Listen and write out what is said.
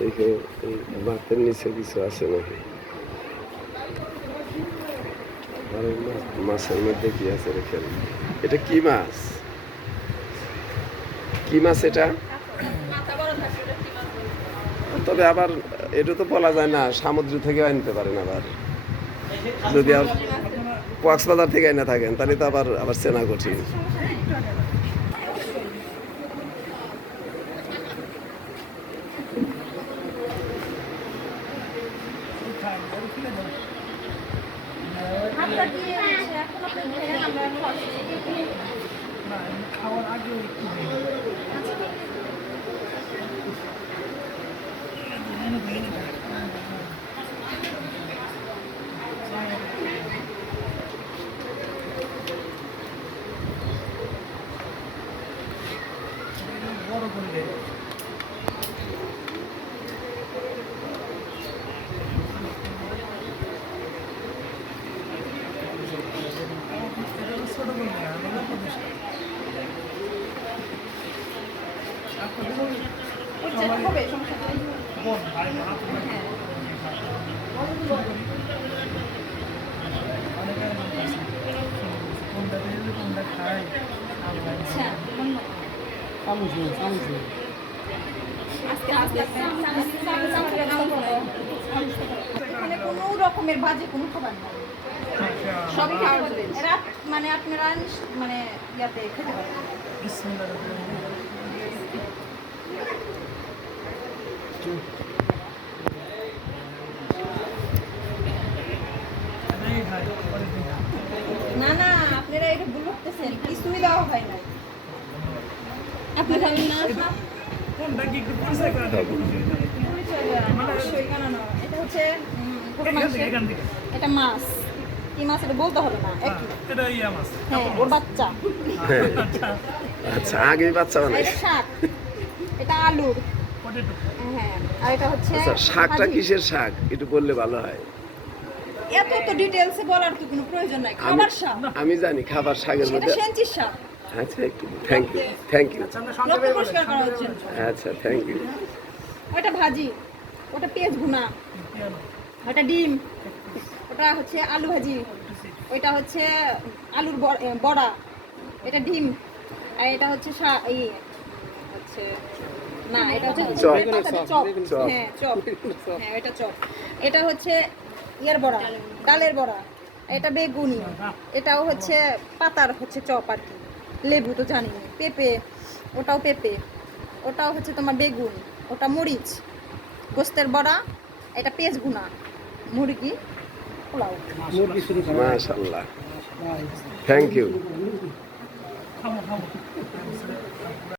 দেখে বাতের নিচে কিছু আছে নাকি, আর মাছের মধ্যে কি আছে দেখেন। এটা কি মাছ? কি মাছ এটা? তবে আবার এটা তো বলা যায় না, সমুদ্র থেকে আনতে পারেন। আবার যদি কক্সবাজার থেকে আইনা থাকেন তাহলে তো আবার চেনা কঠিন। খাওয়ার আগে বড় করে ছোট করে হবে সমস্যা নাই। এখানে কোনো রকমের বাজে কোনো খাবার নাই, সবই খাওয়া যাবে। এরা মানে আপনারা মানে ইয়াতে খেতে পারেন। না না, আপনারা এটা ভুল করতেছেন, কিছুই দেওয়া হয় না। আপনি খাবেন না? এটা হচ্ছে এটা মাছ। কি মাছ এটা বলতে হবে না, হ্যাঁ ওর বাচ্চা। আচ্ছা, আগে বাচ্চা বানাই। এটা শাক, এটা আলুর। হ্যাঁ, আর এটা হচ্ছে শাকটা কিসের শাক একটু বললে ভালো হয়। এত তো ডিটেইলসে বলার তো কোনো প্রয়োজন নাই। খাবার শাক আমি জানি, খাবার শাকের মধ্যে সেঞ্চির শাক। আচ্ছা, একটু থ্যাংক ইউ। রক্ত পরিষ্কার করা হচ্ছে। আচ্ছা, থ্যাংক ইউ। ওটা ভাজি, ওটা পেঁয়াজ ভুনা, ওটা ডিম, ওটা হচ্ছে আলু ভাজি, ওইটা হচ্ছে আলুর বড়া, এটা ডিম, আর এটা হচ্ছে হচ্ছে না, এটা হচ্ছে চপ। হ্যাঁ চপ, হ্যাঁ এটা চপ। এটা হচ্ছে ইয়ার বড়া, ডালের বড়া, এটা বেগুনি, এটাও হচ্ছে পাতার হচ্ছে চপ আর কি। লেবু তো জানি, পেঁপে, ওটাও পেঁপে, ওটাও হচ্ছে তোমার বেগুন, ওটা মরিচ, গোস্তের বড়া, এটা পেঁয়াজ ভুনা, মুরগি পোলাও। মাশাআল্লাহ, থ্যাংক ইউ।